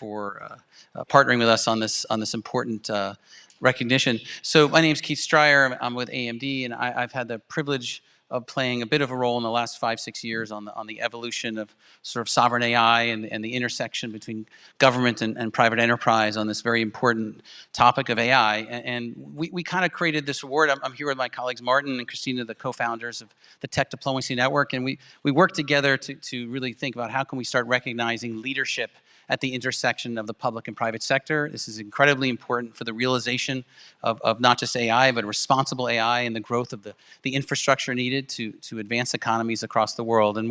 partnering with us on this important recognition. So my name is Keith Stryer. I'm with AMD, and I've had the privilege of playing a bit of a role in the last 5-6 years on the evolution of sort of sovereign AI and the intersection between government and private enterprise on this very important topic of AI. And we kind of created this award. I'm here with my colleagues Martin and Christina, the co-founders of the Tech Diplomacy Network, and we work together to really think about how can we start recognizing leadership at the intersection of the public and private sector. This is incredibly important for the realization of not just AI, but responsible AI and the growth of the infrastructure needed to advance economies across the world. And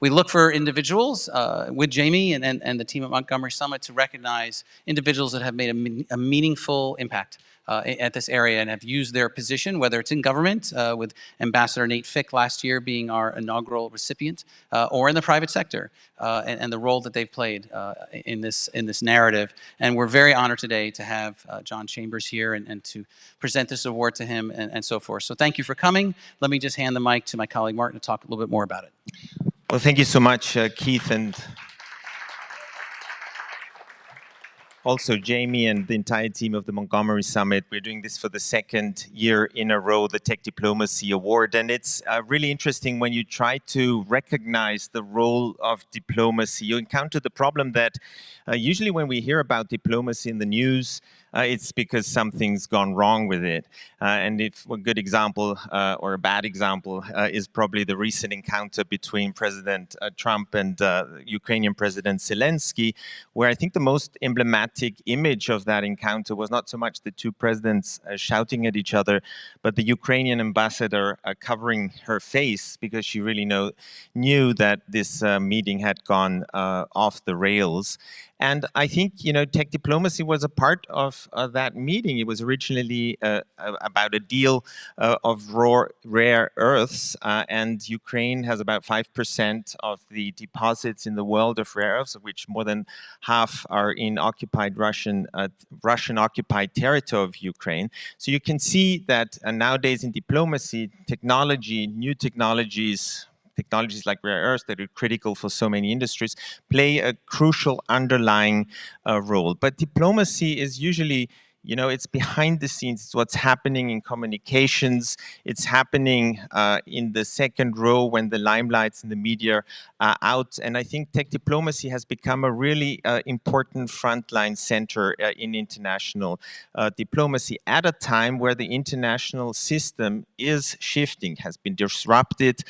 we look for individuals with Jamie and the team at Montgomery Summit to recognize individuals that have made a meaningful impact at this area and have used their position, whether it's in government, with Ambassador Nate Fick last year being our inaugural recipient, or in the private sector, and the role that they've played in this narrative. And we're very honored today to have John Chambers here and to present this award to him and so forth. So thank you for coming. Let me just hand the mic to my colleague Martin to talk a little bit more about it. Well, thank you so much, Keith, and also Jamie and the entire team of the Montgomery Summit. We're doing this for the second year in a row, the Tech Diplomacy Award. And it's really interesting when you try to recognize the role of diplomacy. You encounter the problem that usually when we hear about diplomacy in the news, it's because something's gone wrong with it. And if a good example or a bad example is probably the recent encounter between President Trump and Ukrainian President Zelensky, where I think the most emblematic image of that encounter was not so much the two presidents shouting at each other, but the Ukrainian ambassador covering her face because she really knew that this meeting had gone off the rails. And I think, tech diplomacy was a part of that meeting. It was originally about a deal of rare earths, and Ukraine has about 5% of the deposits in the world of rare earths, of which more than half are in occupied Russian-occupied territory of Ukraine. So you can see that nowadays in diplomacy, new technologies like rare earths that are critical for so many industries play a crucial underlying role. But diplomacy is usually, it's behind the scenes. It's what's happening in communications. It's happening in the second row when the limelight's in the media are out. And I think tech diplomacy has become a really important frontline center in international diplomacy at a time where the international system is shifting, has been disrupted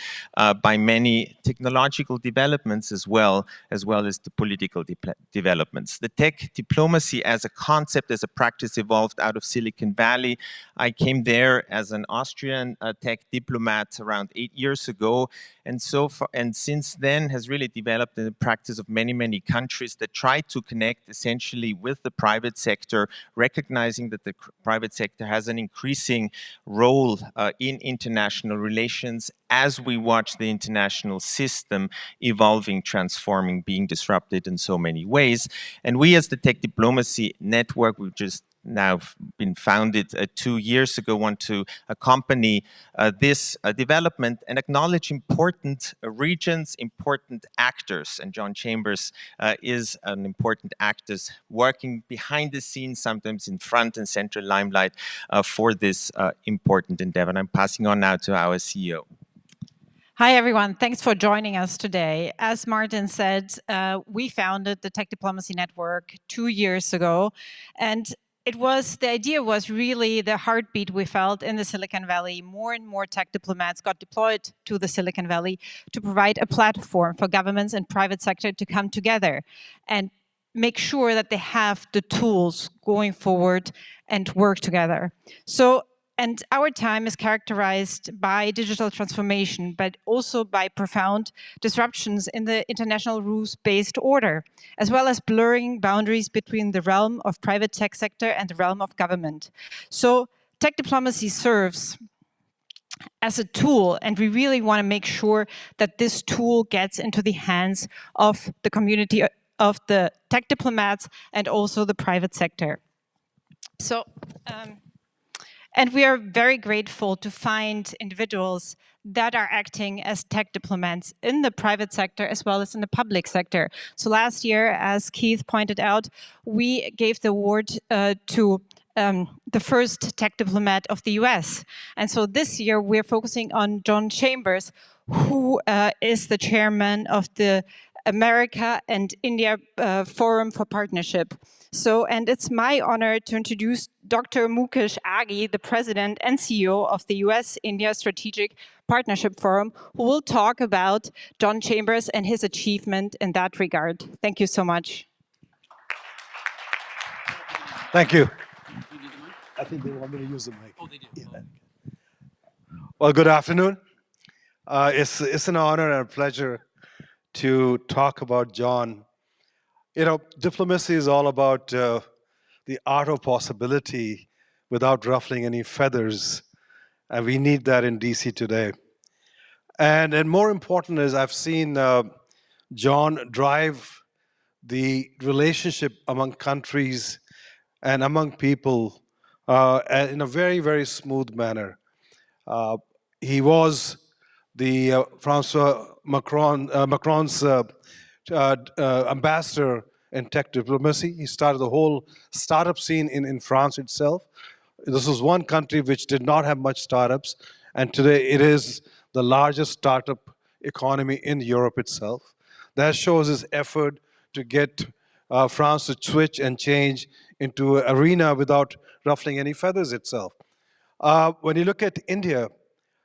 by many technological developments as well as the political developments. The tech diplomacy as a concept, as a practice evolved out of Silicon Valley. I came there as an Austrian tech diplomat around 8 years ago, and since then has really developed in the practice of many countries that try to connect essentially with the private sector, recognizing that the private sector has an increasing role in international relations as we watch the international system evolving, transforming, being disrupted in so many ways. And we as the Tech Diplomacy Network, we've just now been founded 2 years ago, want to accompany this development and acknowledge important regions, important actors. And John Chambers is an important actor working behind the scenes, sometimes in front and center limelight for this important endeavor. And I'm passing on now to our CEO. Hi, everyone. Thanks for joining us today. As Martin said, we founded the Tech Diplomacy Network 2 years ago, and the idea was really the heartbeat we felt in the Silicon Valley. More and more tech diplomats got deployed to the Silicon Valley to provide a platform for governments and private sector to come together and make sure that they have the tools going forward and work together. And our time is characterized by digital transformation, but also by profound disruptions in the international rules-based order, as well as blurring boundaries between the realm of private tech sector and the realm of government. So tech diplomacy serves as a tool, and we really want to make sure that this tool gets into the hands of the community of the tech diplomats and also the private sector. And we are very grateful to find individuals that are acting as tech diplomats in the private sector as well as in the public sector. So last year, as Keith pointed out, we gave the award to the first tech diplomat of the US. And so this year we're focusing on John Chambers, who is the chairman of the America and India Forum for Partnership. So, and it's my honor to introduce Dr. Mukesh Aghi, the president and CEO of the US-India Strategic Partnership Forum, who will talk about John Chambers and his achievement in that regard. Thank you so much. Thank you. I think they want me to use the mic. Oh, they do. Yeah. Well, good afternoon. It's an honor and a pleasure to talk about John. You know, diplomacy is all about the art of possibility without ruffling any feathers. And we need that in DC today. And more important is I've seen John drive the relationship among countries and among people in a very, very smooth manner. He was the Francois Macron's ambassador in tech diplomacy. He started the whole startup scene in France itself. This was one country which did not have much startups, and today it is the largest startup economy in Europe itself. That shows his effort to get France to switch and change into an arena without ruffling any feathers itself. When you look at India,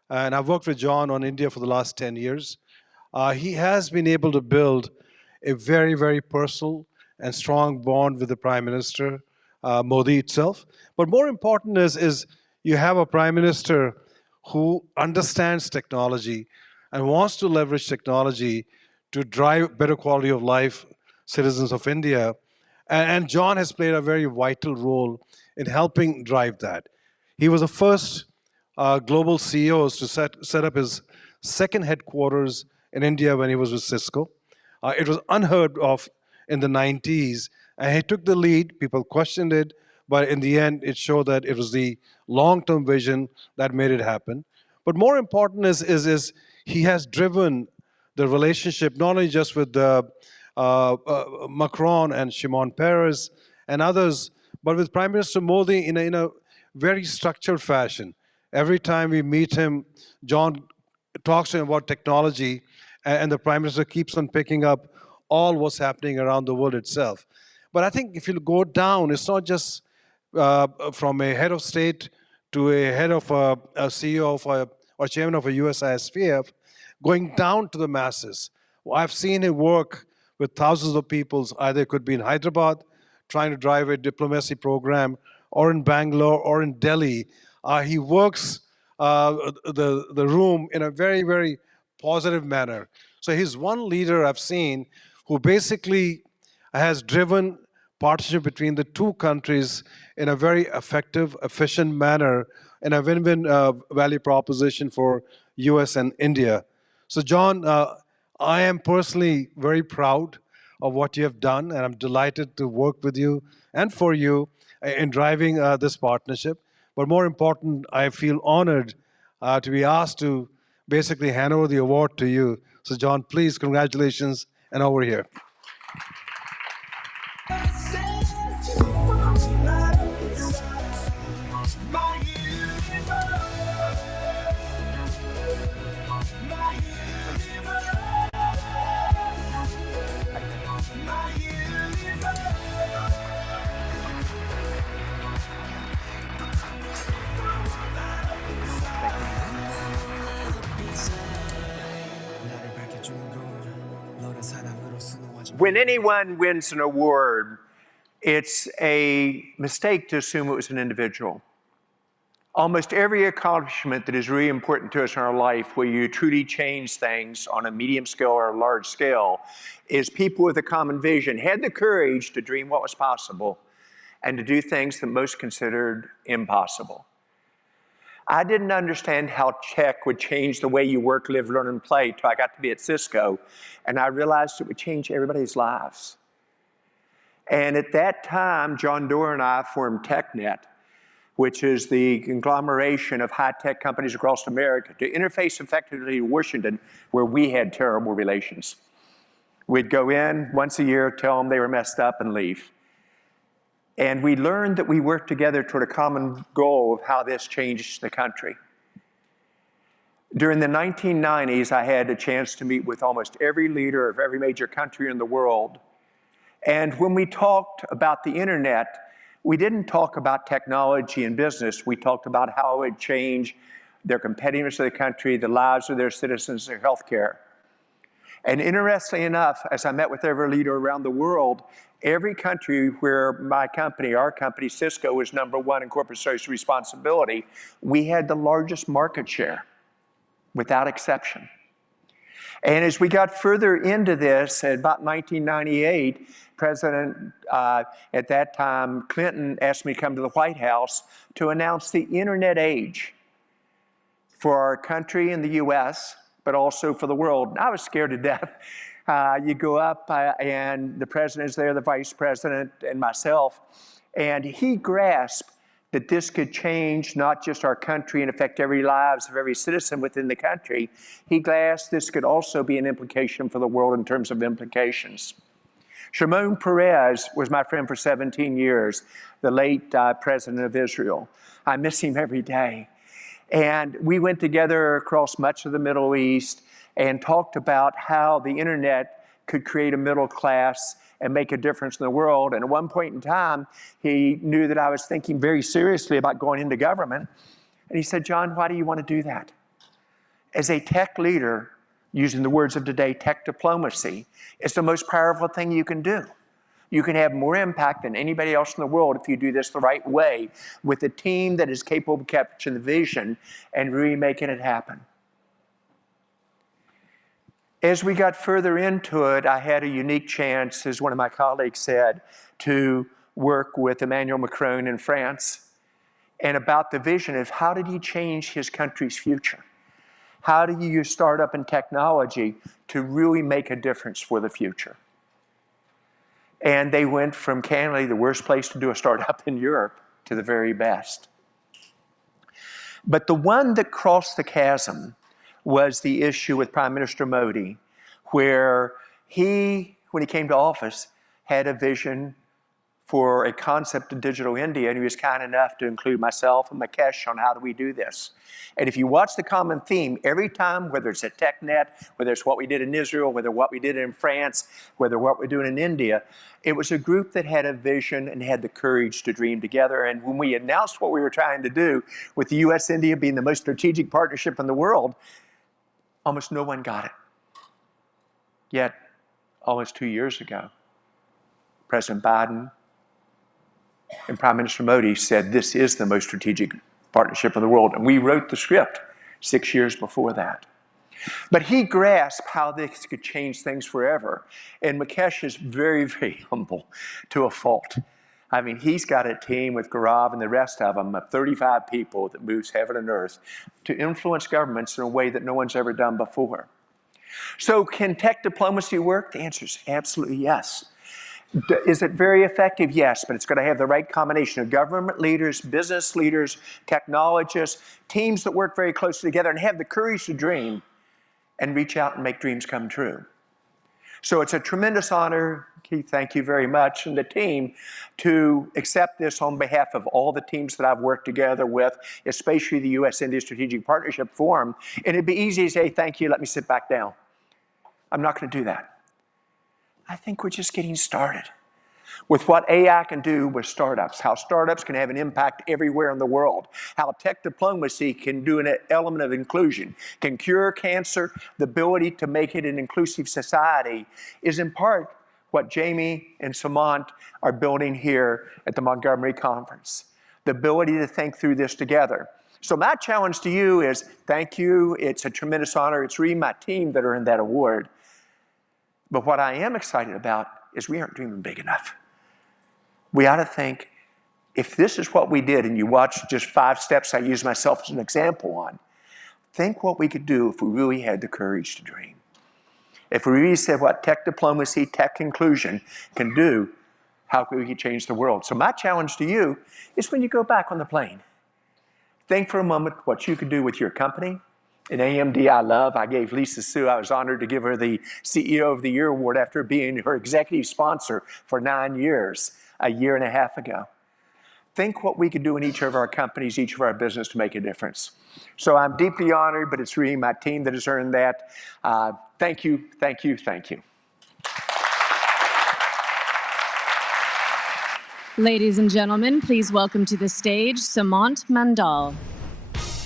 and I've worked with John on India for the last 10 years, he has been able to build a very, very personal and strong bond with the Prime Minister, Modi itself. But more important is you have a Prime Minister who understands technology and wants to leverage technology to drive better quality of life citizens of India. And John has played a very vital role in helping drive that. He was the first global CEOs to set up his second headquarters in India when he was with Cisco. It was unheard of in the 90s, and he took the lead. People questioned it, but in the end, it showed that it was the long-term vision that made it happen. But more important is he has driven the relationship not only just with Macron and Shimon Peres and others, but with Prime Minister Modi in a very structured fashion. Every time we meet him, John talks to him about technology, and the Prime Minister keeps on picking up all what's happening around the world itself. But I think if you go down, it's not just from a head of state to a head of a CEO of or chairman of a USIS, going down to the masses. Well, I've seen him work with thousands of people. Either it could be in Hyderabad, trying to drive a diplomacy program, or in Bangalore, or in Delhi. He works the room in a very, very positive manner. So he's one leader I've seen who basically has driven partnership between the two countries in a very effective, efficient manner, and a win-win value proposition for US and India. So John, I am personally very proud of what you have done, and I'm delighted to work with you and for you in driving this partnership. But more important, I feel honored to be asked to basically hand over the award to you. So John, please, congratulations, and over here. When anyone wins an award, it's a mistake to assume it was an individual. Almost every accomplishment that is really important to us in our life, where you truly change things on a medium scale or a large scale, is people with a common vision had the courage to dream what was possible and to do things that most considered impossible. I didn't understand how tech would change the way you work, live, learn, and play until I got to be at Cisco, and I realized it would change everybody's lives. And at that time, John Doerr and I formed TechNet. which is the conglomeration of high-tech companies across America, to interface effectively with Washington, where we had terrible relations. We'd go in once a year, tell them they were messed up, and leave. And we learned that we worked together toward a common goal of how this changed the country. During the 1990s, I had a chance to meet with almost every leader of every major country in the world. And when we talked about the internet, we didn't talk about technology and business. We talked about how it would change their competitiveness of the country, the lives of their citizens, their healthcare. And interestingly enough, as I met with every leader around the world, every country where my company, our company, Cisco, was #1 in corporate social responsibility, we had the largest market share, without exception. And as we got further into this, at about 1998, President, at that time, Clinton, asked me to come to the White House to announce the internet age for our country in the US, but also for the world. And I was scared to death. You go up and the president is there, the vice president, and myself, and he grasped that this could change not just our country and affect every lives of every citizen within the country. He grasped this could also be an implication for the world in terms of implications. Shimon Peres was my friend for 17 years, the late president of Israel. I miss him every day. And we went together across much of the Middle East and talked about how the internet could create a middle class and make a difference in the world. And at one point in time, he knew that I was thinking very seriously about going into government. And he said, "John, why do you want to do that?" As a tech leader, using the words of today, tech diplomacy, it's the most powerful thing you can do. You can have more impact than anybody else in the world if you do this the right way, with a team that is capable of capturing the vision and really making it happen. As we got further into it, I had a unique chance, as one of my colleagues said, to work with Emmanuel Macron in France, and about the vision of how did he change his country's future? How do you use startup and technology to really make a difference for the future? And they went from candidly the worst place to do a startup in Europe to the very best. But the one that crossed the chasm was the issue with Prime Minister Modi, where he, when he came to office, had a vision for a concept of digital India, and he was kind enough to include myself and Mukesh on how do we do this. And if you watch the common theme, every time, whether it's at TechNet, whether it's what we did in Israel, whether what we did in France, whether what we're doing in India, it was a group that had a vision and had the courage to dream together. And when we announced what we were trying to do, with the US-India being the most strategic partnership in the world, almost no one got it. Yet, almost 2 years ago, President Biden and Prime Minister Modi said this is the most strategic partnership in the world. And we wrote the script 6 years before that. But he grasped how this could change things forever. And Mukesh is very, very humble to a fault. I mean, he's got a team with Gaurav and the rest of them of 35 people that moves heaven and earth to influence governments in a way that no one's ever done before. So can tech diplomacy work? The answer is absolutely yes. Is it very effective? Yes, but it's going to have the right combination of government leaders, business leaders, technologists, teams that work very closely together and have the courage to dream and reach out and make dreams come true. So it's a tremendous honor, Keith, thank you very much, and the team, to accept this on behalf of all the teams that I've worked together with, especially the US-India Strategic Partnership Forum. And it'd be easy to say, thank you, let me sit back down. I'm not going to do that. I think we're just getting started with what AI can do with startups, how startups can have an impact everywhere in the world, how tech diplomacy can do an element of inclusion, can cure cancer, the ability to make it an inclusive society is in part what Jamie and Samant are building here at the Montgomery Conference, the ability to think through this together. So my challenge to you is, thank you, it's a tremendous honor, it's really my team that are in that award. But what I am excited about is we aren't dreaming big enough. We ought to think, if this is what we did, and you watch just 5 steps I use myself as an example on, think what we could do if we really had the courage to dream. If we really said what tech diplomacy, tech inclusion can do, how we can change the world. So my challenge to you is when you go back on the plane, think for a moment what you could do with your company. In AMD, I gave Lisa Sue, I was honored to give her the CEO of the Year award after being her executive sponsor for 9 years, a year and a half ago. Think what we could do in each of our companies, each of our business to make a difference. So I'm deeply honored, but it's really my team that has earned that. Thank you, thank you, thank you. Ladies and gentlemen, please welcome to the stage Samant Mandal.